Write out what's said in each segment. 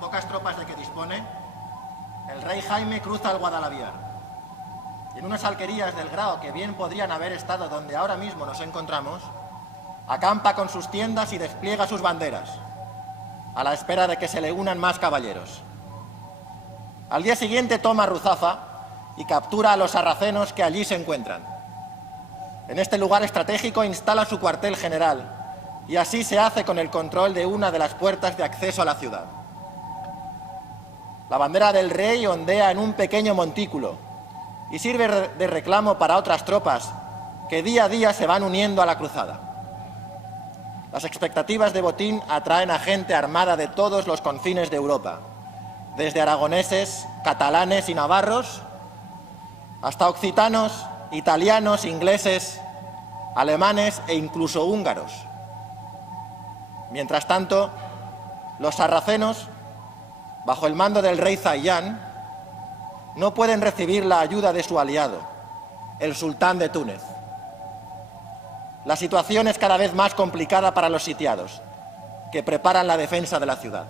pocas tropas de que dispone, el rey Jaime cruza el Guadalaviar. Y en unas alquerías del Grao, que bien podrían haber estado donde ahora mismo nos encontramos, acampa con sus tiendas y despliega sus banderas, a la espera de que se le unan más caballeros. Al día siguiente toma Ruzafa y captura a los sarracenos que allí se encuentran. En este lugar estratégico instala su cuartel general y así se hace con el control de una de las puertas de acceso a la ciudad. La bandera del rey ondea en un pequeño montículo y sirve de reclamo para otras tropas que día a día se van uniendo a la cruzada. Las expectativas de botín atraen a gente armada de todos los confines de Europa, desde aragoneses, catalanes y navarros, hasta occitanos, italianos, ingleses, alemanes e incluso húngaros. Mientras tanto, los sarracenos, bajo el mando del rey Zayyán, no pueden recibir la ayuda de su aliado, el sultán de Túnez. La situación es cada vez más complicada para los sitiados, que preparan la defensa de la ciudad.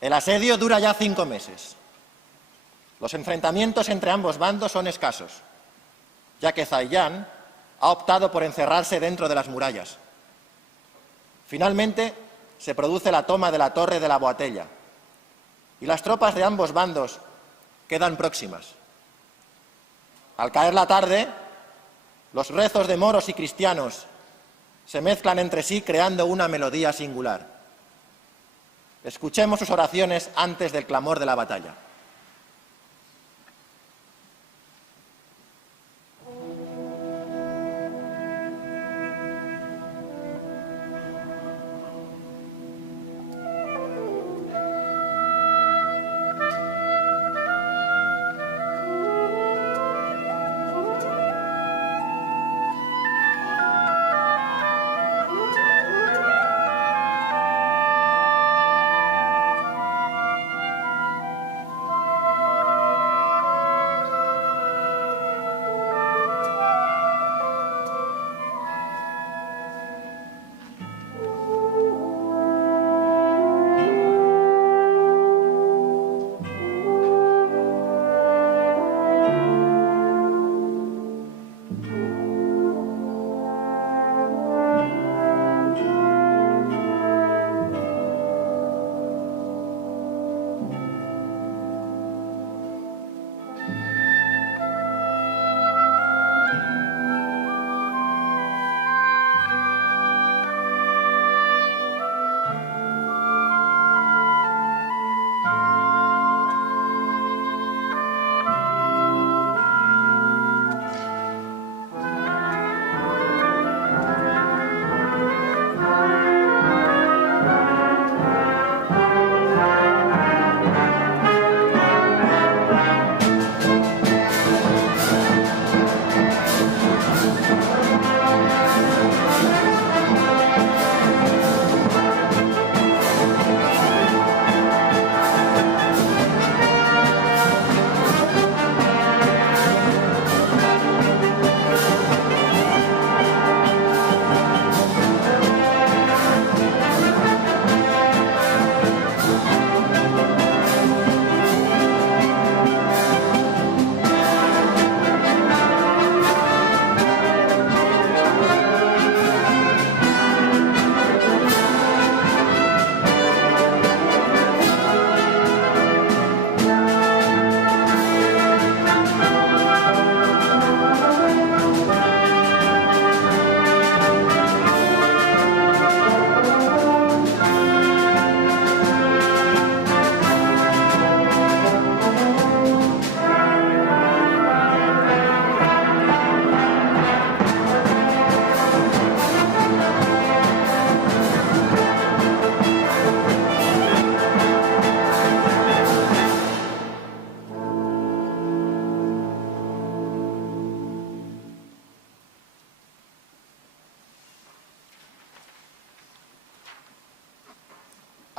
El asedio dura ya 5 meses. Los enfrentamientos entre ambos bandos son escasos, ya que Zayyán ha optado por encerrarse dentro de las murallas. Finalmente, se produce la toma de la torre de la Boatella y las tropas de ambos bandos quedan próximas. Al caer la tarde, los rezos de moros y cristianos se mezclan entre sí creando una melodía singular. Escuchemos sus oraciones antes del clamor de la batalla.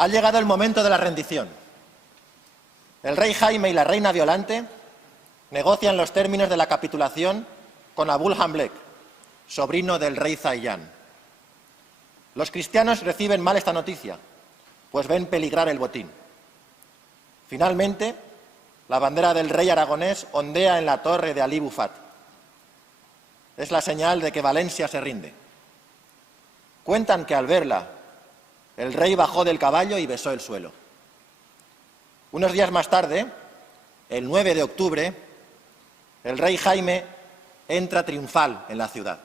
Ha llegado el momento de la rendición. El rey Jaime y la reina Violante negocian los términos de la capitulación con Abul Hamlek, sobrino del rey Zayyán. Los cristianos reciben mal esta noticia, pues ven peligrar el botín. Finalmente, la bandera del rey aragonés ondea en la torre de Alí Bufat. Es la señal de que Valencia se rinde. Cuentan que al verla, el rey bajó del caballo y besó el suelo. Unos días más tarde, el 9 de octubre, el rey Jaime entra triunfal en la ciudad.